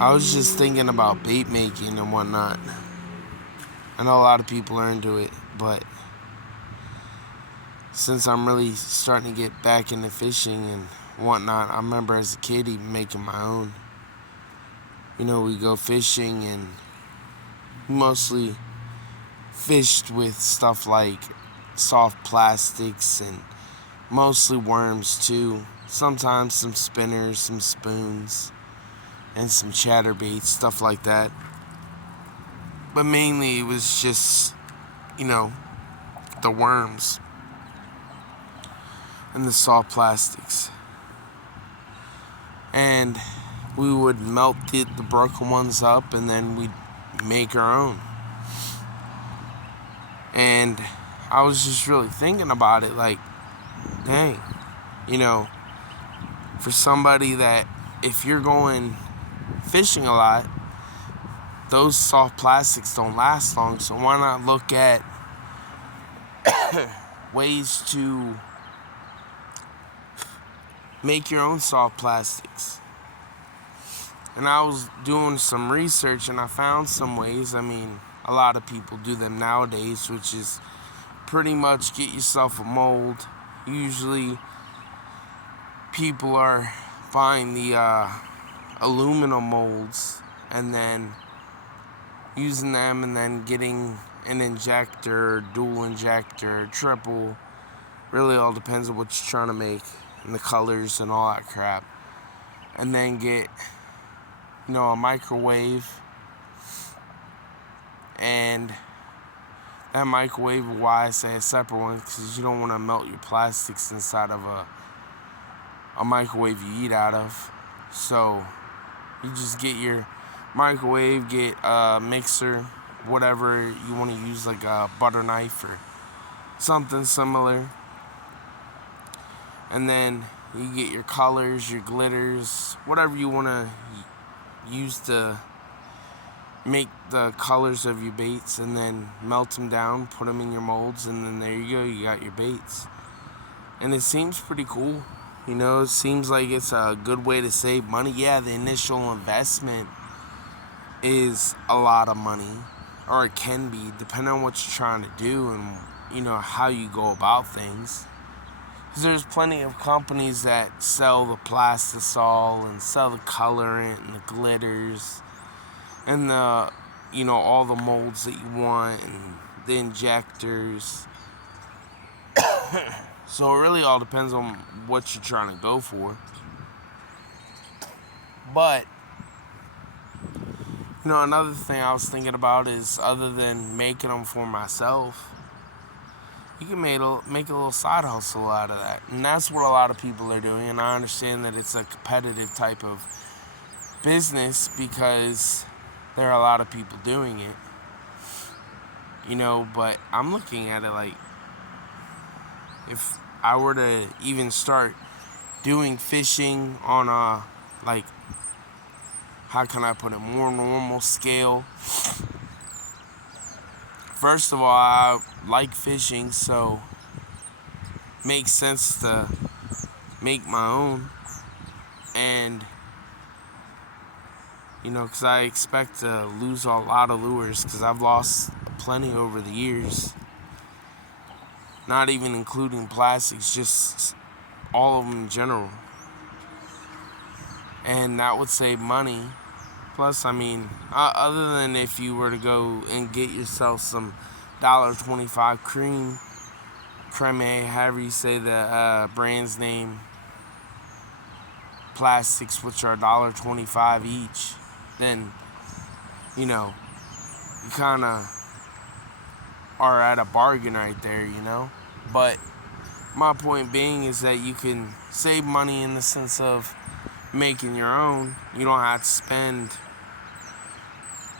I was just thinking about bait making and whatnot. I know a lot of people are into it, but since I'm really starting to get back into fishing and whatnot, I remember as a kid even making my own. We go fishing and mostly fished with stuff like soft plastics and mostly worms too. Sometimes some spinners, some spoons, and some chatterbaits, stuff like that. But mainly it was just, you know, the worms and the soft plastics. And we would melt the broken ones up and then we'd make our own. And I was just really thinking about it like, dang, you know, for somebody that if you're going fishing a lot, those soft plastics don't last long. So why not look at ways to make your own soft plastics? And I was doing some research and I found some ways. I mean, a lot of people do them nowadays, which is pretty much get yourself a mold. Usually, people are buying the aluminum molds and then using them and then getting an injector, dual injector, triple. Really all depends on what you're trying to make and the colors and all that crap. And then get, a microwave. And that microwave, why I say a separate one, because you don't want to melt your plastics inside of a microwave you eat out of. So you just get your microwave, get a mixer, whatever you want to use, like a butter knife or something similar. And then you get your colors, your glitters, whatever you want to use to make the colors of your baits, and then melt them down, put them in your molds, and then there you go, you got your baits. And it seems pretty cool. It seems like it's a good way to save money. Yeah, the initial investment is a lot of money, or it can be, depending on what you're trying to do and, how you go about things. Because there's plenty of companies that sell the plastisol and sell the colorant and the glitters and all the molds that you want and the injectors. So it really all depends on what you're trying to go for. But, another thing I was thinking about is, other than making them for myself, you can make a little side hustle out of that. And that's what a lot of people are doing. And I understand that it's a competitive type of business because there are a lot of people doing it. But I'm looking at it like, if I were to even start doing fishing on a, like, how can I put it, more normal scale. First of all, I like fishing, so it makes sense to make my own. And, because I expect to lose a lot of lures, because I've lost plenty over the years. Not even including plastics, just all of them in general. And that would save money. Plus, I mean, other than if you were to go and get yourself some $1.25 creme, however you say the brand's name, plastics, which are $1.25 each, then, you kind of are at a bargain right there, But my point being is that you can save money in the sense of making your own. You don't have to spend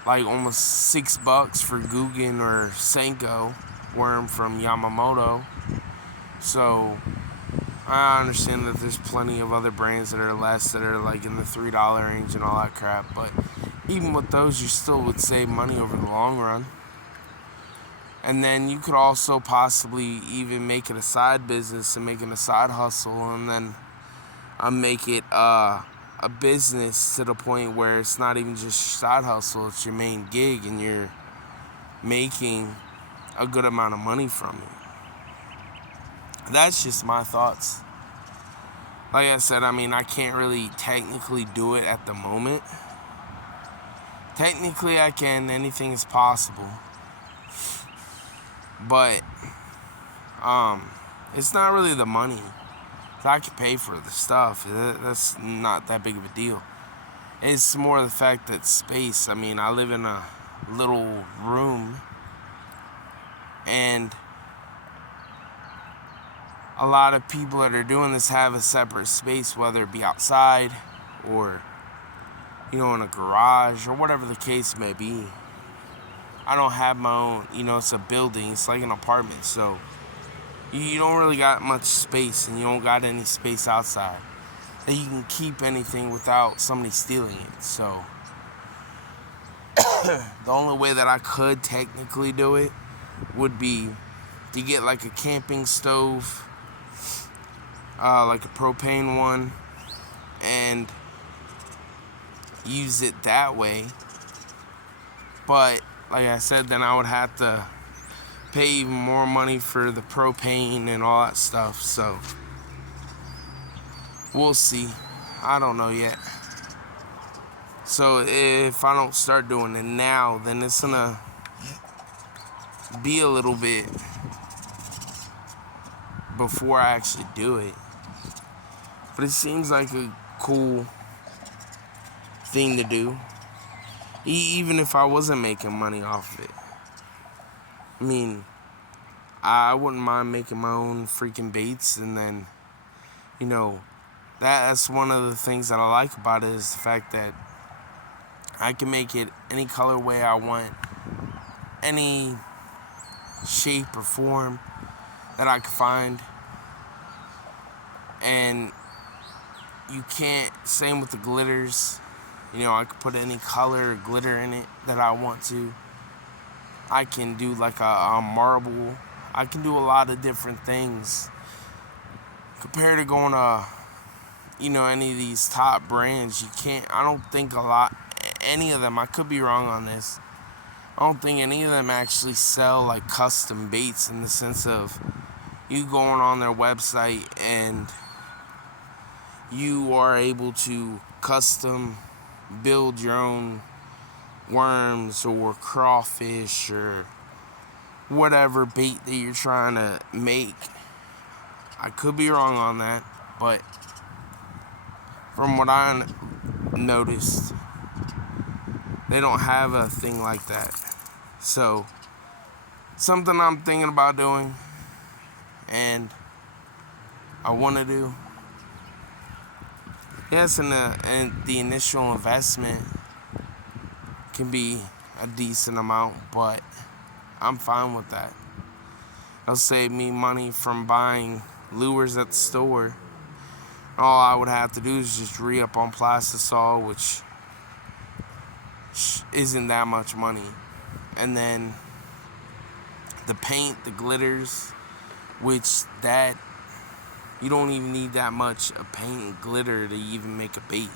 like almost $6 for Guggen or Senko worm from Yamamoto. So I understand that there's plenty of other brands that are less, that are like in the $3 range and all that crap. But even with those, you still would save money over the long run. And then you could also possibly even make it a side business and make it a side hustle, and then make it a a business to the point where it's not even just your side hustle, it's your main gig, and you're making a good amount of money from it. That's just my thoughts. Like I said, I mean, I can't really technically do it at the moment. Technically, I can. Anything is possible. But, it's not really the money. If I can pay for the stuff, that's not that big of a deal. It's more the fact that space. I mean, I live in a little room, and a lot of people that are doing this have a separate space, whether it be outside or, in a garage or whatever the case may be. I don't have my own, it's a building, it's like an apartment, so you don't really got much space, and you don't got any space outside that you can keep anything without somebody stealing it. So the only way that I could technically do it would be to get like a camping stove, like a propane one, and use it that way. But like I said, then I would have to pay even more money for the propane and all that stuff. So we'll see. I don't know yet. So if I don't start doing it now, then it's gonna be a little bit before I actually do it. But it seems like a cool thing to do. Even if I wasn't making money off of it. I mean, I wouldn't mind making my own freaking baits, and then, that's one of the things that I like about it, is the fact that I can make it any color way I want, any shape or form that I can find. And you can't, same with the glitters. I could put any color or glitter in it that I want to. I can do like a marble. I can do a lot of different things. Compared to going to, any of these top brands, you can't, I don't think any of them, I could be wrong on this, I don't think any of them actually sell like custom baits, in the sense of you going on their website and you are able to custom build your own worms or crawfish or whatever bait that you're trying to make. I could be wrong on that, but from what I noticed, they don't have a thing like that. So, something I'm thinking about doing, and I want to do. Yes, and the initial investment can be a decent amount, but I'm fine with that. It'll save me money from buying lures at the store. All I would have to do is just re-up on Plastisol, which isn't that much money. And then the paint, the glitters, which that you don't even need that much of paint and glitter to even make a bait.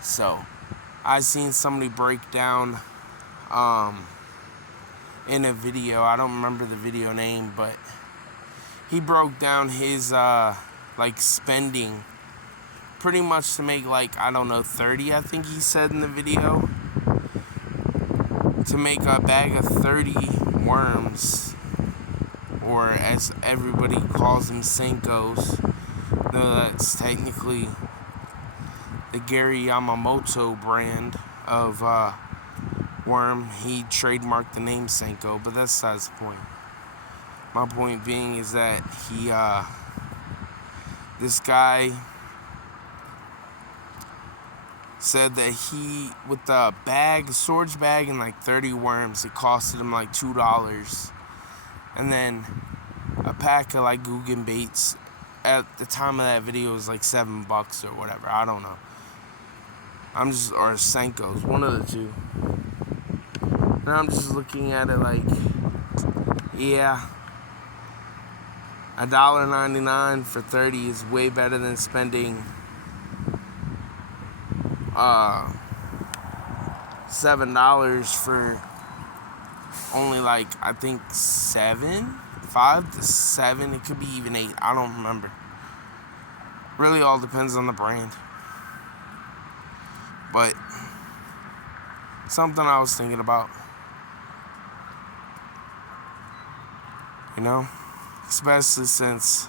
So I seen somebody break down in a video, I don't remember the video name, but he broke down his spending pretty much to make 30, I think he said in the video, to make a bag of 30 worms, or as everybody calls them, Senkos. Though that's technically the Gary Yamamoto brand of worm. He trademarked the name Senko, but that's besides the point. My point being is that this guy said that he, with a storage bag and 30 worms, it costed him $2. And then a pack of Guggen baits at the time of that video was $7 or whatever. I don't know. Or Senkos, one of the two. And I'm just looking at it yeah, $1.99 for 30 is way better than spending $7 for only like I think 5 to 7. It could be even 8. I don't remember. Really all depends on the brand. But something I was thinking about. You know? Especially since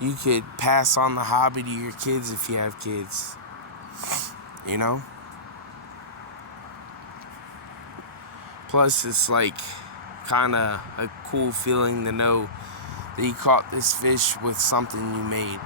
you could pass on the hobby to your kids if you have kids. You know? Plus, it's like kind of a cool feeling to know that you caught this fish with something you made.